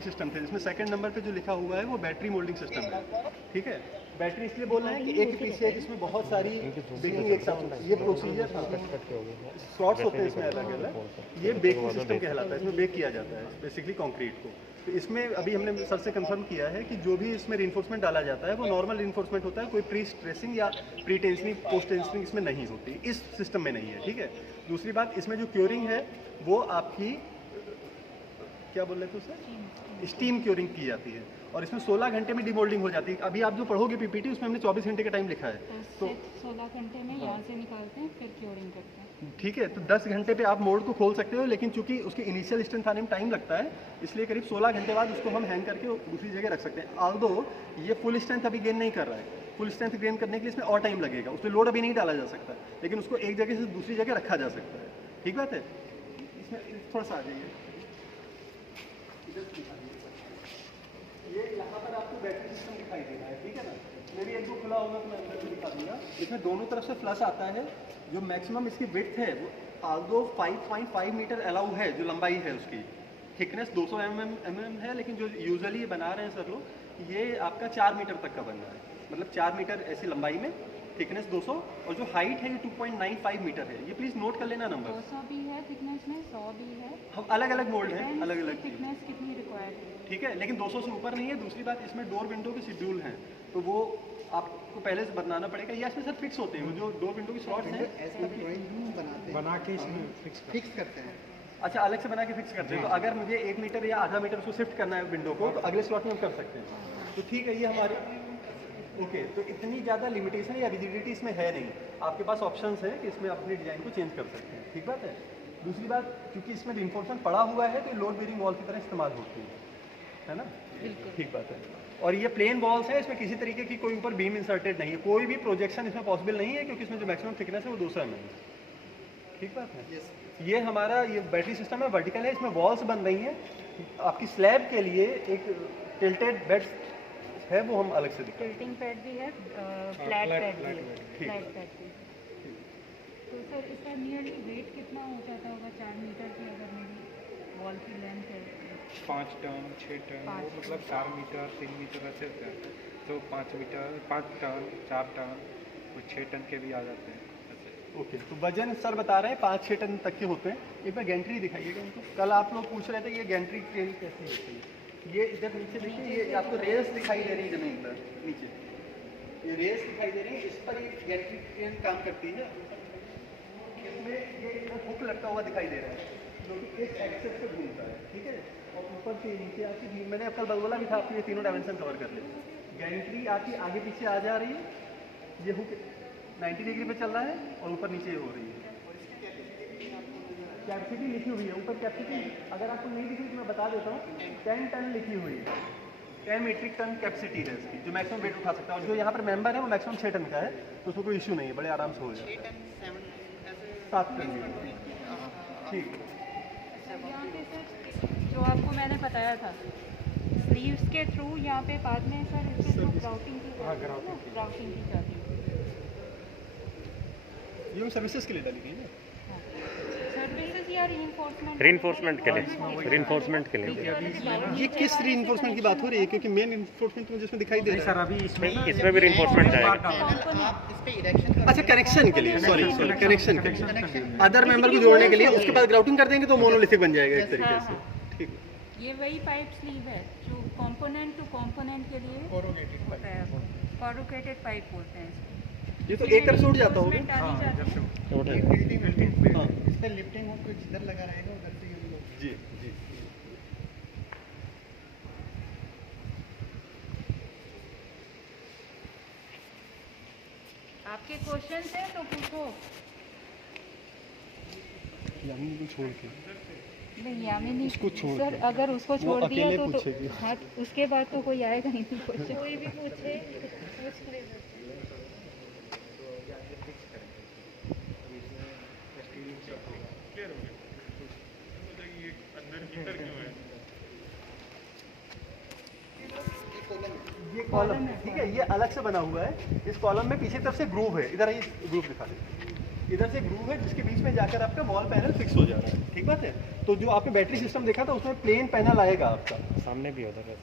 Moulding system थे, जिसमें second number पे जो लिखा हुआ है वो बैटरी मोल्डिंग सिस्टम है। ठीक है, बैटरी इसलिए बोल रहे हैं कि एक पीछे एक इसमें बहुत सारी बेकिंग एक साथ, ये प्रोसीजर शॉर्ट्स होते हैं इसमें अलग अलग, ये बेकिंग सिस्टम कहलाता है, इसमें बेक किया जाता है बेसिकली कंक्रीट को। तो इसमें अभी हमने सर से कंफर्म किया है कि जो भी इसमें रिइंफोर्समेंट डाला जाता है वो नॉर्मल रिइंफोर्समेंट होता है, कोई प्री स्ट्रेसिंग या प्री टेंशनिंग पोस्ट टेंशनिंग इसमें नहीं होती, इस सिस्टम में नहीं है। ठीक है, दूसरी बात इसमें जो क्योरिंग है वो आपकी क्या बोल रहे थे उसे, स्टीम क्योरिंग की जाती है, और इसमें 16 घंटे में डिमोल्डिंग हो जाती है। अभी आप जो पढ़ोगे पीपीटी उसमें हमने 24 घंटे का टाइम लिखा है, तो 16 घंटे में यहाँ से निकालते हैं फिर क्योरिंग करते हैं। ठीक है, तो 10 घंटे पे आप मोल्ड को खोल सकते हो, लेकिन चूंकि उसकी इनिशियल स्ट्रेंथ आने में टाइम लगता है, इसलिए करीब 16 घंटे बाद उसको हम हैंग करके दूसरी जगह रख सकते हैं। ऑल्दो ये फुल स्ट्रेंथ अभी गेन नहीं कर रहा है, फुल स्ट्रेंथ गेन करने के लिए इसमें और टाइम लगेगा, उसमें लोड अभी नहीं डाला जा सकता, लेकिन उसको एक जगह से दूसरी जगह रखा जा सकता है। ठीक बात है, इसमें थोड़ा सा आ जाइए, ये यहाँ पर आपको बैटरी सिस्टम दिखाई दे रहा है। ठीक है ना, मेरी एक दो खुला होगा तो मैं अंदर भी दिखा दूंगा। इसमें दोनों तरफ से फ्लश आता है, जो मैक्सिमम इसकी विड्थ है वो आल्दो 5.5 मीटर अलाउ है, जो लंबाई है उसकी, थिकनेस 200 mm है, लेकिन जो यूजुअली बना रहे हैं सर लोग, ये आपका 4 मीटर तक का बन रहा है, मतलब 4 मीटर ऐसी लंबाई में, थिकनेस 200, और जो हाइट है ये 2.95 मीटर है। ये प्लीज नोट कर लेना नंबर। 200 भी है थिकनेस में, 100 भी है, हम अलग अलग मोल्ड है, अलग अलग थिकनेस कितनी रिक्वायर्ड है। ठीक है, लेकिन 200 से ऊपर नहीं है। दूसरी बात, इसमें डोर विंडो के शेड्यूल हैं, तो वो आपको पहले से बनाना पड़ेगा, या इसमें सर फिक्स होते हैं वो जो डोर विंडो की स्लॉट्स हैं, बना के इसमें फिक्स करते हैं। अच्छा अलग से बना के फिक्स करते हैं। तो अगर मुझे 1 मीटर या आधा मीटर उसको शिफ्ट करना है विंडो को, तो अगले स्लॉट में हम कर सकते हैं। तो ठीक है, ये हमारे ओके, तो इतनी ज़्यादा लिमिटेशन या रिजिडिटी इसमें है नहीं, आपके पास ऑप्शंस है कि इसमें अपने डिज़ाइन को चेंज कर सकते हैं। ठीक बात है। दूसरी बात, क्योंकि इसमें रिइंफोर्समेंट पड़ा हुआ है तो लोड बेरिंग वॉल की तरह इस्तेमाल होती है ना। ठीक बात है। और ये प्लेन वॉल्स है, इसमें किसी तरीके की कोई ऊपर बीम इंसर्टेड नहीं है, कोई भी प्रोजेक्शन इसमें पॉसिबल नहीं है, क्योंकि इसमें जो मैक्सिमम थिकनेस है वो 200 mm है। ठीक बात है। ये हमारा ये बैटरी सिस्टम है, वर्टिकल है, इसमें वॉल्स बन रही हैं। आपकी स्लैब के लिए एक टिल्टेड बेड है, वो हम अलग से दिखाएंगे। टिल्टिंग पैड भी है, फ्लैट पैड भी है, फ्लैट पैड भी। तो सर इसका नियरली वेट कितना हो जाता होगा 4 मीटर की, अगर मेरी वॉल की लेंथ है 5 टन 6 टन, वो मतलब 4 मीटर 3 मीटर ऐसे होते हैं, तो 5 मीटर 5 टन 4 टन कुछ 6 टन के भी आ जाते हैं ऐसे। ओके, तो वजन सर बता रहे हैं 5-6 टन तक के होते हैं। एक बार गैंट्री दिखाइएगा उनको। कल आप लोग पूछ रहे थे ये गैंट्री ट्रेन कैसी होती है। ये इधर नीचे देखिए, ये आपको रेस दिखाई दे रही है जमीन पर नीचे, ये रेस दिखाई दे रही है, इस पर ये गैंट्री ट्रेन काम करती है। इसमें ये हुक लटका हुआ दिखाई दे रहा है, जो कि इस एक्सेस पे घूमता है। ठीक है, और ऊपर से नीचे आपकी, मैंने आपका बोला भी था आपको ये तीनों डायमेंशन कवर कर ले। गैंट्री आपकी आगे पीछे आ जा रही है, ये हुक 90 डिग्री पे चल रहा है, और ऊपर नीचे हो रही है। कैपेसिटी लिखी हुई है ऊपर, कैपेसिटी अगर आपको नहीं दिखी तो मैं बता देता हूँ, 10 टन लिखी हुई है, 10 मीट्रिक टन कैपेसिटी है इसकी, जो मैक्सिमम वेट उठा सकता है। और जो यहाँ पर मेंबर है वो मैक्सिमम 6 टन का है, तो उसको कोई इशू नहीं है, बड़े आराम से हो जाता है। 7 टन। ठीक। यहाँ पे सर जो आपको मैंने बताया था स्लीव्स के थ्रू, यहाँ पे बाद में सर इसके थ्रू ग्राउटिंग की जाती है। ये हम सर्विसेज के लिए डाली गई है, सर्विसेज या रीइंफोर्समेंट के लिए। ये किस रीइंफोर्समेंट की बात हो रही है, क्योंकि मेन रीइंफोर्समेंट तो मुझे इसमें दिखाई दे रहा है। सर अभी इसमें भी रीइंफोर्समेंट जाएगा। अच्छा, कनेक्शन के लिए, सॉरी कनेक्शन के लिए, अदर मेंबर को जोड़ने के लिए, उसके बाद ग्राउटिंग कर देंगे तो मोनोलिथिक बन जाएगा एक तरीके से। ठीक, ये वही पाइप स्लीव है जो कंपोनेंट टू कंपोनेंट के लिए होता है, कोरुगेटेड पाइप बोलते हैं इसको। ये तो एक तरफ से उठ जाता होगा। इस पर लिफ्टिंग हो तो जिधर लगा रहेगा उधर से हम लोग। जी जी। आपके क्वेश्चन हैं तो पूछो। यामिनी को छोड़ के, नहीं यामिनी उसको छोड़ सर, के। अगर उसको वो छोड़ दिया अकेले तो पूछेगी। हाँ, उसके बाद तो कोई आएगा नहीं क्वेश्चन। कोई भी पूछे ये कॉलम है, ठीक है, ये अलग से बना हुआ है। इस कॉलम में पीछे तरफ से ग्रूव है, इधर ये ग्रूव दिखा देते हैं। इधर से ग्रूव है जिसके बीच में जाकर आपका वॉल पैनल फिक्स हो जा रहा है, ठीक बात है। तो जो आपने बैटरी सिस्टम देखा था उसमें प्लेन पैनल आएगा आपका, सामने भी उधर है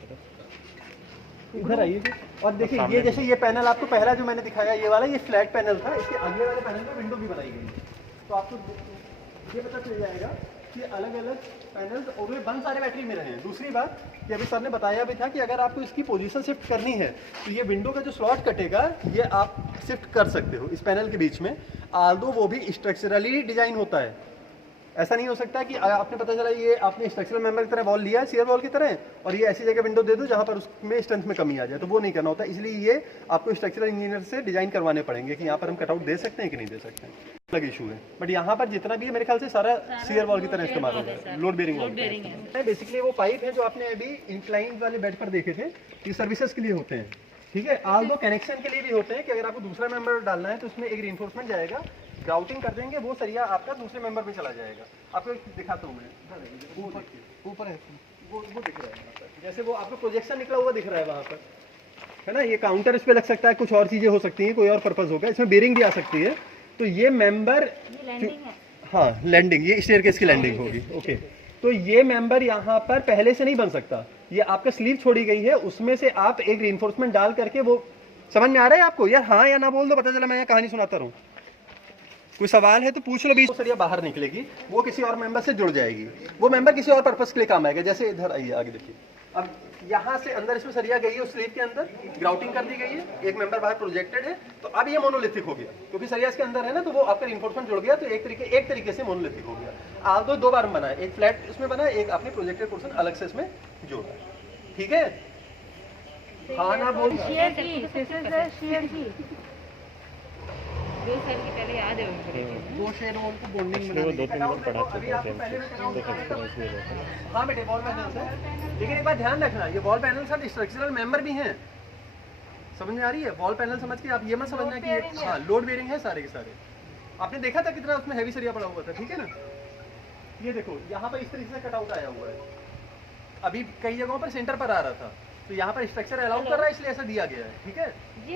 इधर आइए जी। और देखिए ये जैसे ये पैनल आपको पहला जो मैंने दिखाया ये वाला, ये फ्लैट पैनल था, इसके अगले वाले पैनल में विंडो भी बनाई गई है। तो आपको ये पता चल जाएगा कि अलग अलग पैनल्स और वे बंद सारे बैटरी में रहे हैं। दूसरी बात कि अभी सर ने बताया भी था कि अगर आपको इसकी पोजीशन शिफ्ट करनी है तो ये विंडो का जो स्लॉट कटेगा ये आप शिफ्ट कर सकते हो इस पैनल के बीच में, आल्दो वो भी स्ट्रक्चरली डिजाइन होता है। ऐसा नहीं हो सकता कि आपने पता चला ये आपने स्ट्रक्चरल मेंबर की तरह वॉल लिया है, शेयर वॉल की तरह, और ये ऐसी जगह विंडो दे दो जहाँ पर उसमें स्ट्रेंथ में कमी आ जाए, तो वो नहीं करना होता। इसलिए ये आपको स्ट्रक्चरल इंजीनियर से डिजाइन करवाने पड़ेंगे कि यहाँ पर हम कटआउट दे सकते हैं कि नहीं दे सकते हैं, अलग इशू है। बट यहाँ पर जितना भी है मेरे ख्याल से सारा शेयर वॉल की तरह इस्तेमाल होगा, लोड बेरिंग वॉल। बेसिकली वो पाइप है जो आपने अभी इंक्लाइन वाले बेड पर देखे थे, ये सर्विसेज के लिए होते हैं, ठीक है। आल्दो कनेक्शन के लिए भी होते हैं कि अगर आपको दूसरा मेंबर डालना है तो उसमें एक रीइंफोर्समेंट जाएगा, ग्राउटिंग कर देंगे, वो सरिया आपका दूसरे मेंबर में चला जाएगा। आपको एक दिखाता हूँ मैं, ऊपर है वो दिख रहा है वहाँ पर, जैसे वो आपको प्रोजेक्शन निकला हुआ दिख रहा है वहाँ पर, है ना। ये काउंटर इस पे लग सकता है, कुछ और चीजें हो सकती हैं, कोई और पर्पज होगा, इसमें बेरिंग भी आ सकती है। तो ये मेंबर, हाँ लैंडिंग, ये स्टेयरकेस की लैंडिंग होगी, ओके। तो ये मेंबर यहाँ पर पहले से नहीं बन सकता, ये आपका स्लीव छोड़ी गई है, उसमें से आप एक रीइंफोर्समेंट डाल करके, वो समझ में आ रहा है आपको यार, हाँ या ना बोल दो, पता चला मैं यहाँ कहानी सुनाता रहूँ। कोई सवाल है तो पूछ लो भी। सरिया बाहर निकलेगी, वो किसी और मेंबर से जुड़ जाएगी, वो मेंबर किसी और पर्पस के लिए काम आएगा। जैसे इधर आइए आगे देखिए, अब यहाँ से अंदर इसमें सरिया गई है, उस स्लीव के अंदर ग्राउटिंग कर दी गई है, एक मेंबर बाहर प्रोजेक्टेड है, तो अब ये मोनोलिथिक हो गया क्योंकि सरिया इसके अंदर है ना, तो वो आपका रिइंफोर्समेंट जुड़ गया, तो एक तरीके से मोनोलिथिक हो गया। आल्दो दो बार बना है, एक फ्लैट उसमें बना, एक आपने प्रोजेक्टेड पोर्शन अलग से इसमें जोड़ा, ठीक है। हाँ ना बोल, पहले याद है वो शेयर वॉल को बॉन्डिंग वो 2-3 बार पढ़ा अभी चुका आपको पहले है। हाँ बेटे वॉल पैनल्स है, लेकिन एक बात ध्यान रखना, ये वॉल पैनल सब स्ट्रक्चरल मेंबर भी हैं, समझ में आ रही है। वॉल पैनल समझ के आप ये मत समझना कि ये हाँ लोड बेरिंग है सारे के सारे। आपने देखा था कितना उसमें हैवी सरिया पड़ा हुआ था, ठीक है ना। ये देखो यहाँ पर इस तरीके से कटआउट आया हुआ है, अभी कई जगहों पर सेंटर पर आ रहा था, तो यहाँ पर स्ट्रक्चर अलाउ कर रहा है इसलिए ऐसा दिया गया है, ठीक है जी।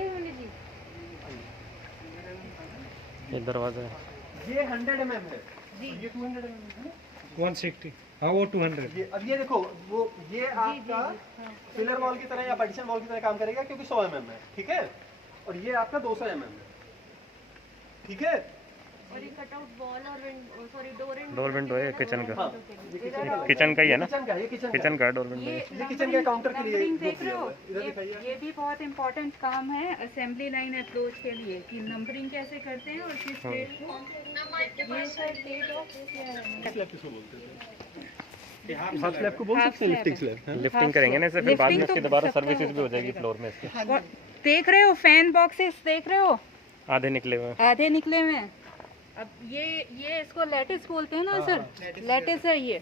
ये दरवाजा है, ये 100 mm है, ये 200 mm है ना, 160, हाँ वो 200। ये अब ये देखो वो ये आपका फिलर वॉल की तरह या पार्टीशन वॉल की तरह काम करेगा क्योंकि 100 mm है, ठीक है। और ये आपका 200 mm है, ठीक है। और ये कटआउट वॉल और सॉरी डोर विंडो है किचन का, हाँ, किचन का ही है ना, किचन का, ये किचन का डोर विंडो है। ये किचन के काउंटर के लिए देख रहे हो, इधर दिखाइए। ये भी बहुत इम्पोर्टेंट काम है असेंबली लाइन अप्रोच के लिए कि नंबरिंग कैसे करते हैं और किस स्टेट को, ये सर स्टेट ऑफ स्लैब किसको बोलते हैं, हाफ स्लैब को बोल सकते हैं, लिफ्टिंग स्लैब। लिफ्टिंग करेंगे ना इससे, फिर बाद में इसकी दोबारा सर्विसेज भी हो जाएगी फ्लोर में इसके। देख रहे हो फैन बॉक्सेस, देख रहे हो आधे निकले हुए आधे निकले हुए हैं। अब ये इसको लैटिस बोलते हैं ना सर, लैटिस है ये,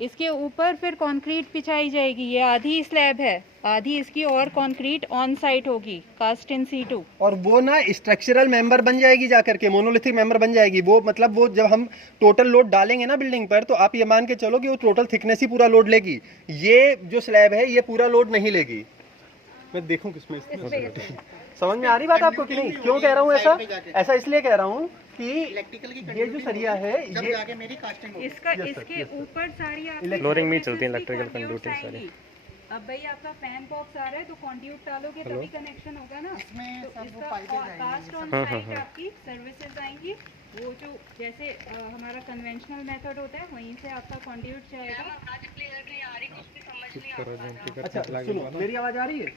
इसके ऊपर फिर कंक्रीट बिछाई जाएगी। ये आधी स्लैब है, आधी इसकी और कंक्रीट ऑन साइट होगी, कास्ट इन सीटू, और वो ना स्ट्रक्चरल मेंबर बन जाएगी, जाकर के मोनोलिथिक मेंबर बन जाएगी वो। मतलब वो जब हम टोटल लोड डालेंगे ना बिल्डिंग पर, तो आप ये मान के चलो कि वो टोटल थिकनेस ही पूरा लोड लेगी। ये जो स्लैब है ये पूरा लोड नहीं लेगी। मैं देखूं किसमें समझ में आ रही बात आपको कि नहीं? क्यों कह रहा हूँ ऐसा? ऐसा इसलिए कह रहा हूँ कि ये जो सरिया है ये मेरी इसका इसके ऊपर सारी आपकी फ्लोरिंग में चलती है इलेक्ट्रिकल कंडक्टिंग सारी। अब भाई आपका फैन बॉक्स आ रहा है तो कंड्यूट डालोगे तभी कनेक्शन होगा ना, तो इसका कास्ट ऑन साइट आपकी सर्विसेज आएंगी। वो जो जैसे हमारा कन्वेंशनल मेथड होता है वहीं से आपका कंड्यूट जाएगा। अच्छा सुनो, मेरी आवाज आ रही है?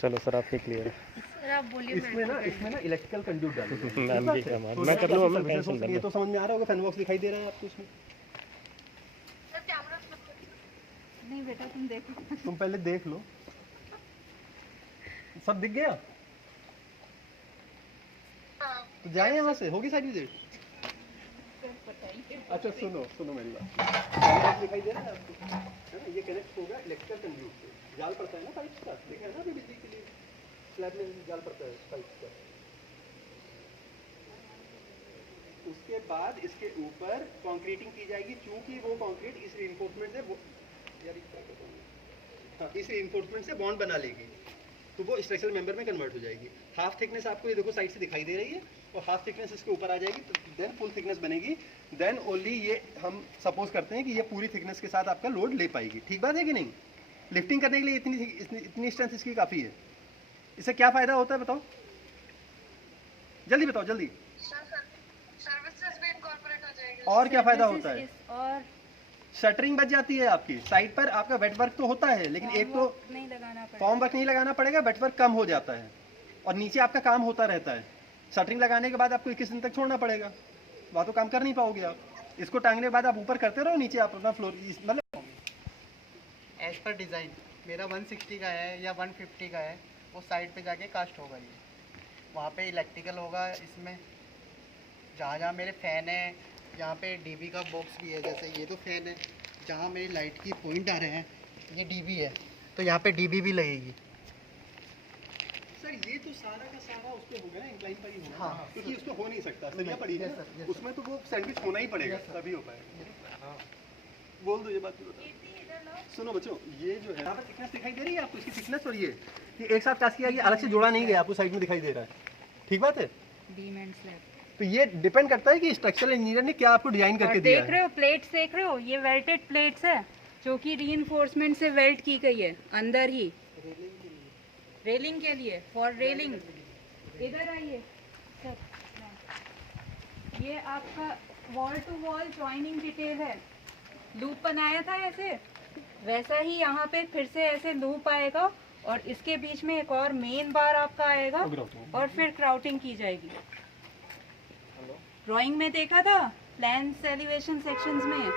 चलो सर आपके क्लियर है। सर आप बोलिए। इसमें ना इलेक्ट्रिकल कंड्यूट डालो। मैम भी क्या मान, मैं कर लूँ, मैं टेंशन ये तो समझ में आ रहा होगा। फैन बॉक्स दिखाई दे रहा है आपको इसमें? नहीं बेटा तुम देखो, तुम पहले देख लो, सब दिख गया तो जाए यहाँ से, होगी सारी चीजें। अच्छा सुनो मेरी बात, दिखाई दे रहा है आपको, है ना? ये कनेक्ट होगा इलेक्ट्रिकल कंड्यूट से, जाल पड़ता है ना पाइप का, देखा है ना अभी बिजली के लिए स्लैब में जाल पड़ता है पाइप का। उसके बाद इसके ऊपर कंक्रीटिंग की जाएगी, क्योंकि वो कंक्रीट इस रीइंफोर्समेंट से हाँ, इस रीइंफोर्समेंट से बॉन्ड बना लेगी। तो वो स्ट्रक्चरल मेंबर में कन्वर्ट हो जाएगी। हाफ थिकनेस आपको ये देखो साइड से दिखाई दे रही है और हाफ थिकनेस इसके ऊपर आ जाएगी, तो देन फुल थिकनेस बनेगी। देन ओनली ये हम सपोज करते हैं कि ये पूरी थिकनेस के साथ आपका लोड ले पाएगी। ठीक बात है कि नहीं? लिफ्टिंग करने के लिए इतनी स्ट्रेंथ इसकी काफ़ी है। इससे क्या फ़ायदा होता है बताओ, जल्दी बताओ जल्दी। सर्विसेज भी इनकॉर्पोरेट हो जाएगी। और क्या फ़ायदा होता है? और शटरिंग बच जाती है आपकी। साइड पर आपका वेट वर्क तो होता है, लेकिन एक तो नहीं लगाना पड़ेगा, फॉर्म वर्क नहीं लगाना पड़ेगा, वेट वर्क कम हो जाता है और नीचे आपका काम होता रहता है। शटरिंग लगाने के बाद आपको 21 दिन तक छोड़ना पड़ेगा, वहाँ तो काम कर नहीं पाओगे आप। इसको टांगने के बाद आप ऊपर करते रहो, नीचे आप अपना फ्लोर मतलब एज पर डिज़ाइन मेरा 160 का है या 150 का है, वो साइड पे जाके कास्ट होगा। ये वहाँ पे इलेक्ट्रिकल होगा। इसमें जहाँ जहाँ मेरे फ़ैन है, यहाँ पे डीबी का बॉक्स भी है। जैसे ये तो फ़ैन है, जहाँ मेरी लाइट की पॉइंट आ रहे हैं ये डीबी है, तो यहाँ पे डीबी भी लगेगी। सर ये तो सारा का सारा उस पे होगा ना, इंक्लाइन पर ही होगा। हाँ। क्योंकि उसको हो नहीं सकता, सरिया पड़ी है Yes, sir, yes, उसमें, तो वो सैंडविच होना ही पड़ेगा तभी हो पाएगा। बोल दो ये बात भी बताओ। सुनो बच्चों, ये जो है यहाँ पर थिकनेस दिखाई दे रही है आपको, इसकी थिकनेस और ये एक साथ कास्ट किया, ये अलग से जोड़ा नहीं गया, आपको साइड में दिखाई दे रहा है। ठीक बात है? Beam and slab. तो ये डिपेंड करता है कि स्ट्रक्चरल इंजीनियर ने क्या आपको डिजाइन करके दिया देख है। रहे हो प्लेट्स, देख रहे हो ये वेल्टेड प्लेट्स है जो कि रीइंफोर्समेंट से वेल्ट की गई है अंदर ही, रेलिंग के लिए, फॉर रेलिंग। इधर आइए सर, ये आपका wall to wall joining detail है। लूप बनाया था ऐसे, वैसा ही यहाँ पे फिर से ऐसे लूप आएगा और इसके बीच में एक और मेन बार आपका आएगा और फिर क्राउटिंग की जाएगी। ड्राइंग में देखा था, प्लान्स एलिवेशन सेक्शंस में।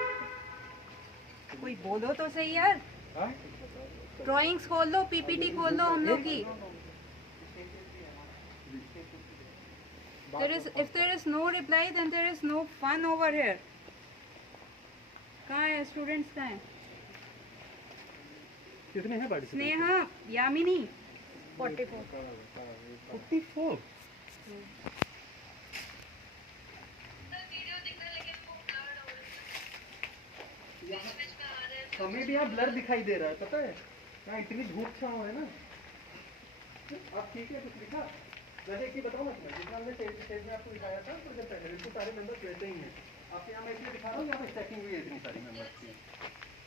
कोई बोलो तो सही यार, ड्राइंग्स खोल लो, पीपीटी खोल लो हम लोग की। If there is no reply, then there is no fun over here. कहाँ है स्टूडेंट्स, कहाँ है? कितने हैं पार्टिसिपेंट? स्नेहा, यामिनी। 44। हमें भी यहाँ ब्लर दिखाई दे रहा है, पता है? यहाँ इतनी धूप छाँव है ना। अब ठीक है, कुछ लिखा? वैसे एक ही बताओ ना, जितना हमने स्टेज में आपको दिखाया था तो जब पहले बिल्कुल सारे मेंबर्स वैसे ही हैं। आपके यहाँ मैं इसलिए दिखा रहा हूँ, यहाँ पे स्टैकिंग हुई है इतनी सारी मेंबर्स की।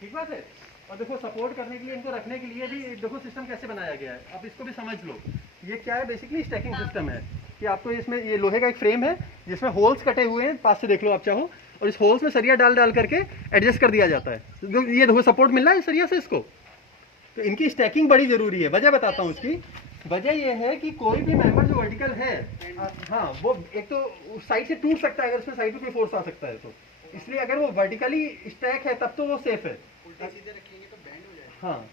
ठीक बात है? और देखो सपोर्ट करने के लिए, इनको रखने के लिए भी देखो सिस्टम कैसे बनाया गया है। आप इसको भी समझ लो, ये क्या है, बेसिकली स्टैकिंग सिस्टम है कि आपको इसमें ये लोहे का एक फ्रेम है जिसमें होल्स कटे हुए हैं, पास से देख लो आप चाहो, और इस होल्स में सरिया डाल डाल करके एडजस्ट कर दिया जाता है। ये देखो सपोर्ट मिल रहा है सरिया से इसको, तो इनकी स्टैकिंग बड़ी ज़रूरी है। वजह बताता हूँ इसकी। वजह यह है कि कोई भी मेंबर जो वर्टिकल है, हाँ, वो एक तो साइड से टूट सकता है अगर उसमें साइड पे कोई फोर्स आ सकता है, तो इसलिए अगर वो वर्टिकली स्टैक है तब तो वो सेफ है। उल्टे सीधे रखेंगे तो बैंड हो जाएगा। हाँ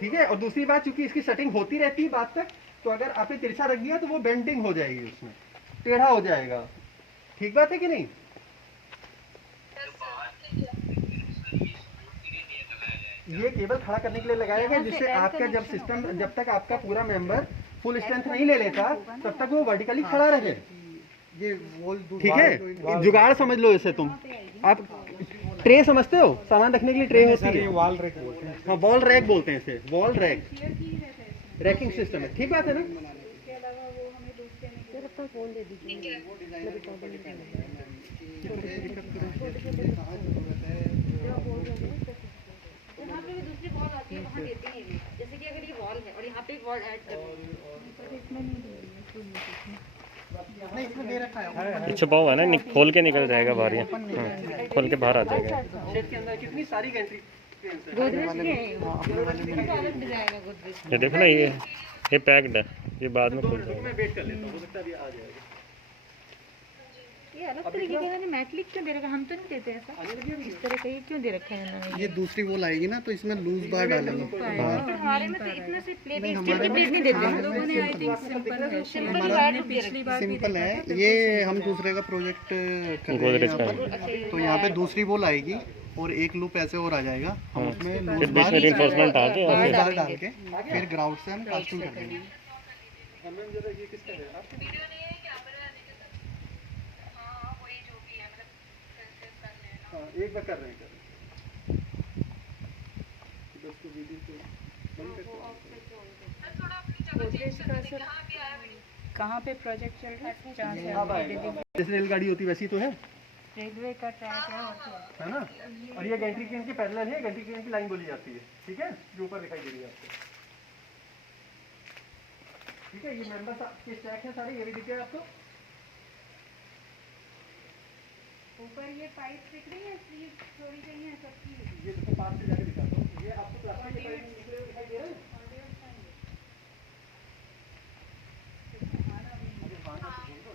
ठीक है। और दूसरी बात, चूंकि इसकी सेटिंग होती रहती है बात तक, तो अगर आपने तिरछा रख दिया तो वो बेंडिंग हो जाएगी, उसमें टेढ़ा हो जाएगा। ठीक बात है कि नहीं? ये केबल खड़ा करने के लिए लगाया गया, जिससे आपका जब सिस्टम, जब तक आपका पूरा मेंबर फुल स्ट्रेंथ नहीं ले लेता तब तक वो वर्टिकली खड़ा रहे। ये वॉल, ठीक है, जुगाड़ समझ लो इसे तुम। आप ट्रे समझते हो, सामान रखने के लिए ट्रे होती है, वॉल रैक बोलते हैं। हाँ वॉल रैक बोलते हैं इसे, वॉल रैक, रैकिंग सिस्टम है। ठीक बात है ना? यहाँ पे भी दूसरी वॉल आती है, वहाँ देते ही नहीं। जैसे कि अगर ये वॉल है और यहाँ पे वॉल ऐड कर नहीं, इसमें दे रखा है। छुपा हुआ है ना, खोल के निकल जाएगा बाहर, ये खोल के बाहर आ जाएगा। शेड के अंदर कितनी सारी एंट्री, ये देखो ना, ये पैक्ड है, ये बाद में खुल जाएगा। मैं वेट कर लेता हूँ, हो सकता है अभी आ जाएगा। ये अलग तरीके का इन्होंने मैटलिक क्यों दे रखा है? हम तो नहीं देते ऐसा, इस तरह का ये क्यों दे रखा है इन्होंने? ये दूसरी वॉल आएगी ना, तो इसमें लूज बार डालेंगे। हमारे में तो इतना से प्लेट, स्टील की प्लेट नहीं देते हम लोगों ने। आई थिंक सिंपल है, हमारा पिछली बार भी सिंपल है। ये हम दूसरे का प्रोजेक्ट कर रहे हैं यहाँ पर, तो यहाँ पे दूसरी वॉल आएगी और एक लूप ऐसे और आ जाएगा। हम उसमें फिर लूज बीच में रिइंफोर्समेंट डाल के और बार डाल के फिर ग्राउंड से हम कास्टिंग कर देंगे। मैम जरा ये किसका है? आप हाँ, एक बार कर रहे हैं, कर रहे हैं। बस तो वीडियो तो कहाँ पे प्रोजेक्ट चल रहा है जहाँ से अब आएगा। जैसे रेलगाड़ी होती वैसी तो है रेलवे का ट्रैक है और क्या? है ना। और ये गैंट्री ट्रेन के पैरेलल है, गैंट्री ट्रेन की लाइन बोली जाती है, ठीक है, जो ऊपर दिखाई दे रही है आपको। ठीक है, ये मेंबर्स के स्टैक हैं सारे, ये भी दिख रहे हैं आपको। ऊपर ये पाइप दिख रही है, स्लीव छोड़ी गई है सबकी। ये देखो पास से जाके दिखाता हूँ, ये आपको प्लास्टिक के पाइप निकले हुए दिखाई दे रहे हैं।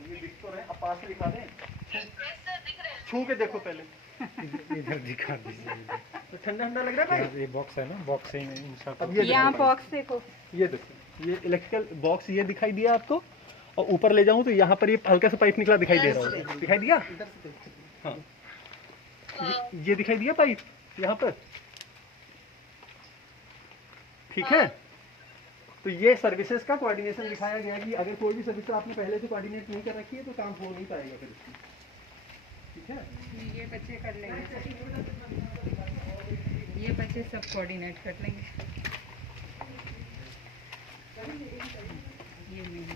ये दिख तो रहे हैं, अब पास से दिखा दें, छू के देखो पहले। इधर दिखा दीजिए। तो ठंडा ठंडा लग रहा है भाई। ये बॉक्स है ना, बॉक्स से इंसर्ट। अब ये यहाँ देखो, बॉक्स देखो, ये देखो, ये इलेक्ट्रिकल बॉक्स ये दिखाई दिया आपको, और ऊपर ले जाऊं तो यहाँ पर ये हल्का सा पाइप निकला दिखाई दे रहा होगा, दिखाई दिया। हाँ, ये दिखाई दिया पाइप यहाँ पर, ठीक है। तो ये सर्विसेज का कोऑर्डिनेशन दिखाया गया कि अगर कोई भी सर्विस आपने पहले से कोऑर्डिनेट नहीं कर रखी है तो काम हो नहीं पाएगा फिर उसकी, ठीक है। ये बच्चे कर लेंगे, ये बच्चे सब कोऑर्डिनेट कर लेंगे। ये मेन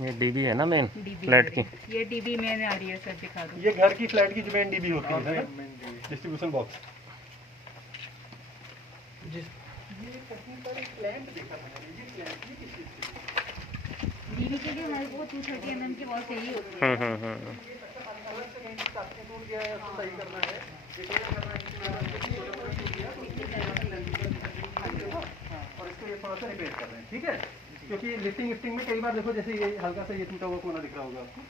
ये डीबी है ना मेन डीबी फ्लैट की। ये डीबी मेन आ रही है सर, दिखा दो। ये घर की फ्लैट की जो मेन डीबी होती है, डिस्ट्रीब्यूशन बॉक्स। डीबी के लिए हमारे को 230 mm की वॉल चाहिए होती है। और इसको ये थोड़ा सा रिपेयर कर रहे हैं, ठीक है। क्योंकि लिफ्टिंग में कई बार देखो जैसे ये हल्का सा ये टूटा हुआ कोना दिख रहा होगा आपको,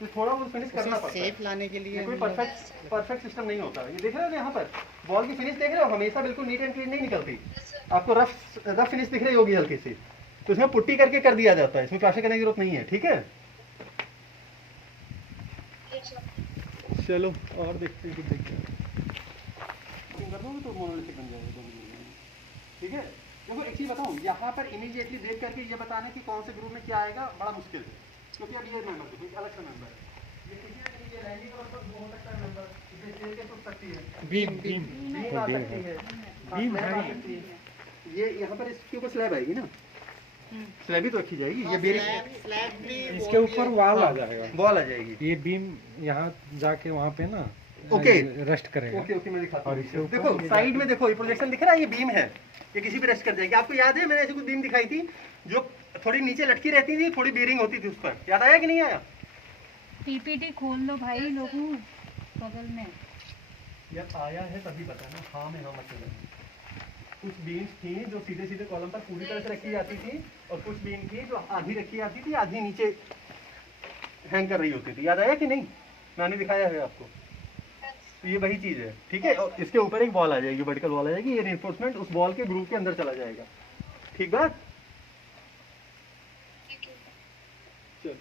तो थोड़ा वो फिनिश करना पड़ता है। सेफ लाने के लिए कोई परफेक्ट सिस्टम नहीं होता। ये देख रहे हो यहाँ पर वॉल की फिनिश देख रहे हो, हमेशा बिल्कुल नीट एंड क्लीन नहीं निकलती। आपको रफ फिनिश दिख रही होगी हल्की सी, तो इसमें पुट्टी करके कर दिया जाता है, इसमें प्लास्टर करने की जरूरत नहीं है, ठीक है। चलो और देखते हैं, कर दोगे तो मोनोलिथिक बन जाएगा, ठीक है। देखो एक चीज बताऊं, यहाँ पर इमीडिएटली देख करके ये बताना कि कौन से ग्रुप में क्या आएगा बड़ा मुश्किल है, क्योंकि अब ये मेंबर देखो अलग सा मेंबर है, ये किसी ना किसी लैंडिंग और सब हो सकता है मेंबर, इसे स्टेज के टूट सकती है, बीम आ सकती है, बीम आ सकती है। ये यहाँ पर इसके ऊपर स्लैब आएगी ना, स्लैब ही तो रखी जाएगी, ये बेरिंग स्लैब भी इसके ऊपर वॉल आ जाएगा, बॉल आ जाएगी। ये बीम यहाँ जाके वहाँ पे ना ओके रेस्ट करेगा। ओके मैं दिखाता और हूँ। इसके ऊपर देखो साइड में देखो, ये प्रोजेक्शन दिख रहा है, ये बीम है, ये किसी भी रेस्ट कर जाएगी। आपको याद है मैंने ऐसी कुछ बीम दिखाई थी जो थोड़ी नीचे लटकी रहती थी, थोड़ी बेरिंग होती थी उस पर, याद आया कि नहीं आया? पीपीटी खोल लो भाई लोगों, बगल में। यार आया है तभी बताना, हाँ में हाँ मतलब। कुछ बीम्स थी जो सीधे सीधे कॉलम पर पूरी तरह से रखी जाती थी, और कुछ बीम थी जो आधी रखी जाती थी, आधी नीचे हैंग कर रही होती थी, याद आया कि नहीं? मैंने दिखाया है आपको। तो ये वही चीज़ है, ठीक है। और इसके ऊपर एक वॉल आ जाएगी, वर्टिकल वॉल आ जाएगी, ये रिइंफोर्समेंट उस वॉल के ग्रुप के अंदर चला जाएगा, ठीक बात। चलो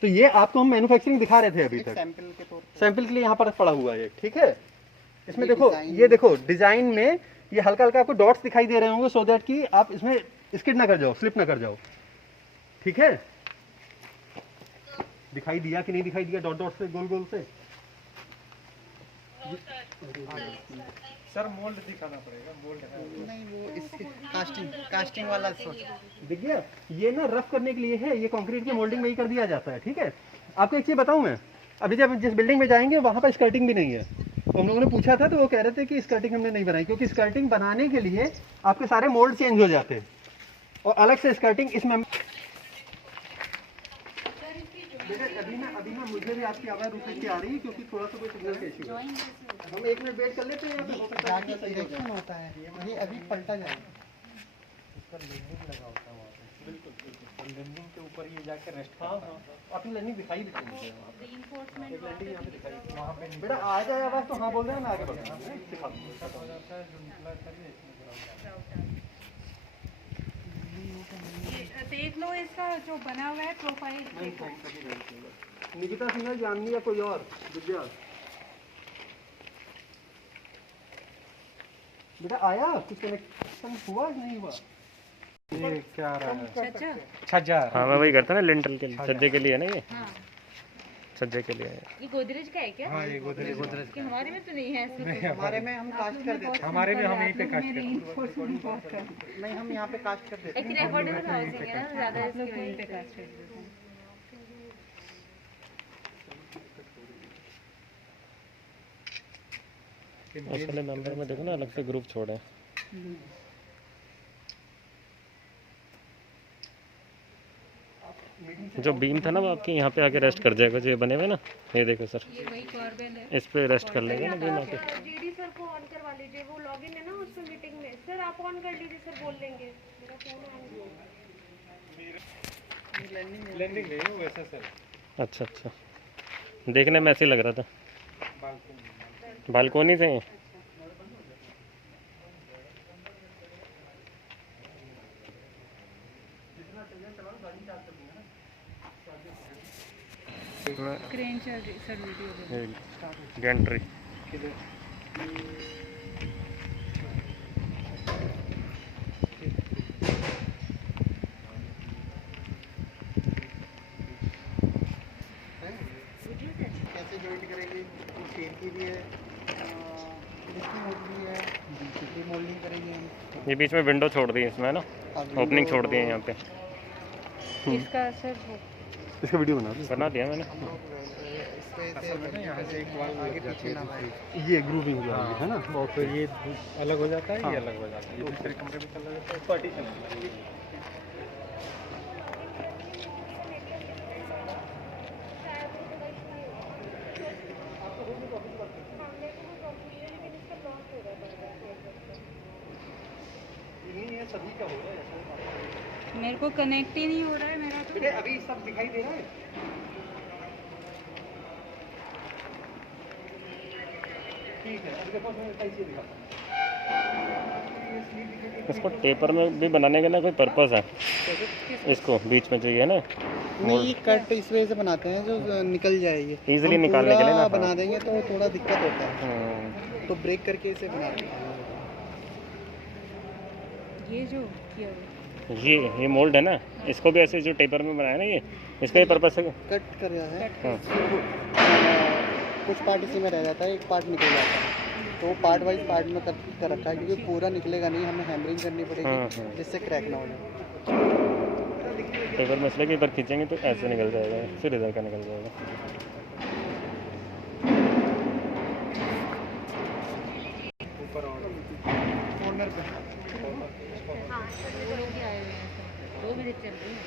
तो ये आपको हम मैन्युफैक्चरिंग दिखा रहे थे अभी तक, सैंपल के तौर सैंपल के लिए यहाँ पर पड़ा हुआ है, ठीक है। इसमें देखो, ये देखो डिजाइन में ये हल्का हल्का आपको डॉट्स दिखाई दे रहे होंगे, सो दैट कि आप इसमें स्किड ना कर जाओ, स्लिप ना कर जाओ, ठीक है। दिखाई दिया कि नहीं दिखाई दिया, डॉट डॉट से, गोल गोल से? सर मोल्ड दिखाना पड़ेगा, मोल्ड है। नहीं वो इसके कास्टिंग वाला सोच दिख गया। ये ना रफ करने के लिए है, ये कंक्रीट की मोल्डिंग में ही कर दिया जाता है, ठीक है। आपको एक चीज़ बताऊं मैं, अभी जब जिस बिल्डिंग में जाएंगे वहाँ पर स्कर्टिंग भी नहीं है, तो हम लोगों ने पूछा था तो वो कह रहे थे कि स्कर्टिंग हमने नहीं बनाई, क्योंकि स्कर्टिंग बनाने के लिए आपके सारे मोल्ड चेंज हो जाते हैं, और अलग से स्कर्टिंग इसमें। अभी ना मुझे भी आपकी आवाज़ रुक के आ रही है, क्योंकि थोड़ा सा कोई सिग्नल का इशू है। हम 1 मिनट वेट कर लेते हैं, या फिर हो सकता है जाके इरेक्शन होता है, ये अभी पलटा जाएगा। उसका लैंडिंग लगा होता है वहाँ पे। बिल्कुल बिल्कुल, लैंडिंग के ऊपर ये जाके रेस्ट। हाँ हाँ, आपने लैंडिंग दिखाई भी थी मुझे, एक लैंडिंग यहाँ पे दिखाई थी। वहाँ पे बेटा आ जाए आवाज़ तो हाँ बोल रहे हैं, मैं आगे बढ़ रहा हूँ, दिखा दूँ। हो जाता है, जो निकला करिए इसमें ये देख लो इसका जो बना हुआ है प्रोफाइल, देखो। निकिता सिन्हा, जाननी या कोई और विद्या? बेटा आया कुछ कनेक्शन हुआ नहीं हुआ? ये क्या आ रहा है? अच्छा छज्जा। हाँ मैं वही करता ना, लिंटल के छज्जे के लिए ना ये। हाँ सज्जे के लिए। ये गोदरेज का है क्या? हाँ ये गोदरेज कि हमारे में तो नहीं है ऐसा तो। हमारे में हम कास्ट कर देते हमारे में हम यहीं पे कास्ट करते हैं। नहीं, हम यहाँ पे कास्ट कर देते हैं। एक्चुअली अफोर्डेबल हाउसिंग है ना, ज़्यादा आप लोग इसकी वहीं वजह पे से। कास्ट कर देते हैं। उस वाले मेंबर में देखो ना, अलग से ग्रुप छोड़े। जो बीम था ना वो आपके यहाँ पे आके रेस्ट कर जाएगा, जो ये बने हुए ना, ये देखो सर, ये वही कॉर्बेल है। इस पे रेस्ट कर लेगा ना बीम आके। जेडी सर को ऑन करवा लीजिए, वो लॉगिन है ना उसमें मीटिंग में। सर आप ऑन कर लीजिए, सर बोल लेंगे। मेरा फोन ऑन ब्लेंडिंग नहीं है वैसा सर, अच्छा अच्छा, देखने में ऐसे ही लग रहा था। बालकनी बालकोनी से हैं। क्रेन चल रही सर, वीडियो गैंट्री कैसे जॉइंट करेंगे, वो शेर की भी है, इसकी मोड भी है, दूसरी मोल्डिंग करेंगे हम। ये बीच में विंडो छोड़ दी है इसमें ना, ओपनिंग छोड़ दी है यहाँ पे। इसका सर वो इसका वीडियो बना दिया मैंने। हम लोग इस पे से यहाँ से एक वॉल आगे पीछे ना भाई। ये ग्रूविंग हो जाएगी, है ना। और फिर ये अलग हो जाता है, ये अलग हो जाता है, ये दूसरे कमरे में चला जाता है। पार्टीशन। नहीं है, सभी का हो रहा है। मेरे को कनेक्ट ही नहीं हो रहा है मेरा तो। बेटे अभी सब दिखाई दे रहा है। ठीक है, अभी देखो मैं कैसे दिखाता हूँ। इसको टेपर में भी बनाने का ना कोई पर्पस है, इसको बीच में चाहिए ना, नहीं, कट इस वजह से बनाते हैं जो निकल जाएगी। Easily हम निकालने के लिए ना, पूरा हाँ। बना देंगे तो थोड़ा दिक्कत होता है, तो ब्रेक करके इसे बनाते हैं। ये जो किया हुआ ये मोल्ड है ना, इसको भी ऐसे जो टेपर में बनाया ना, ये इसका ये पर्पस है। कट कर रहा है, हाँ। कुछ पार्ट इसी में रह जाता है, एक पार्ट निकल जाता है, तो पार्ट वाइज पार्ट में कर रखा है, क्योंकि पूरा निकलेगा नहीं, हमें हैमरिंग करनी हाँ, पड़ेगी हाँ। जिससे क्रैक ना हो जाए। टेपर में इसलिए कि इधर खींचेंगे तो ऐसे निकल जाएगा, फिर इधर का निकल जाएगा। कॉर्नर पे हाँ, वो लोग भी आए हुए हैं सर। 2 मिनट चल रही है।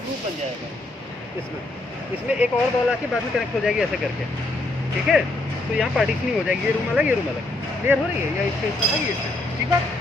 ग्रुप बन जाएगा इसमें एक और बॉल आके बाद में कनेक्ट हो जाएगी ऐसे करके, ठीक है। तो यहाँ पार्टीशनिंग हो जाएगी, ये रूम अलग, ये रूम अलग। क्लियर हो रही है, या इसके अलग, ये इसके, ठीक है।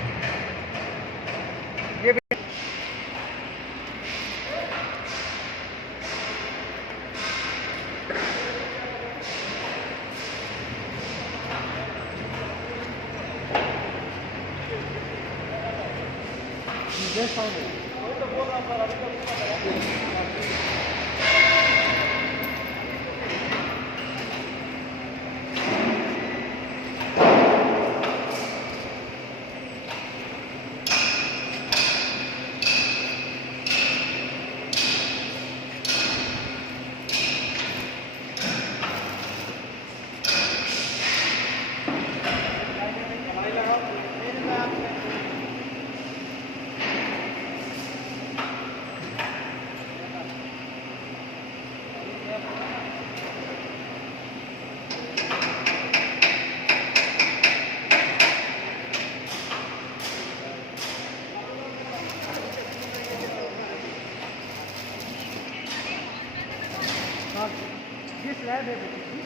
ये स्लैब है बेसिकली,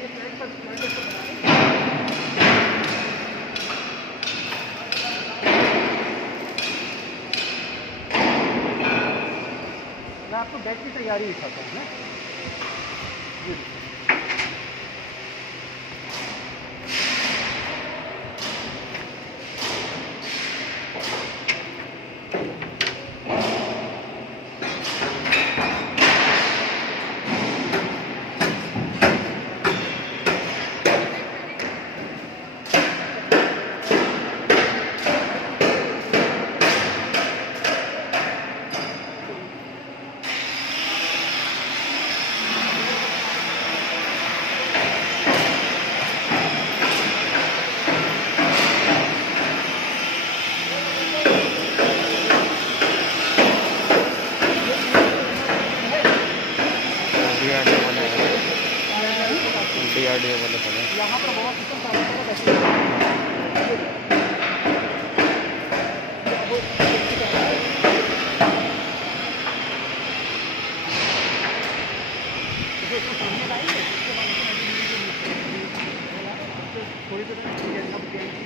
ये फ्लैट पर बना मैं आपको बेड की तैयारी दिखाता हूँ ना। ये देखिए। DRDO वाले हैं, DRDO वाले बने। यहाँ पर बहुत सिस्टम सारा थोड़ी देर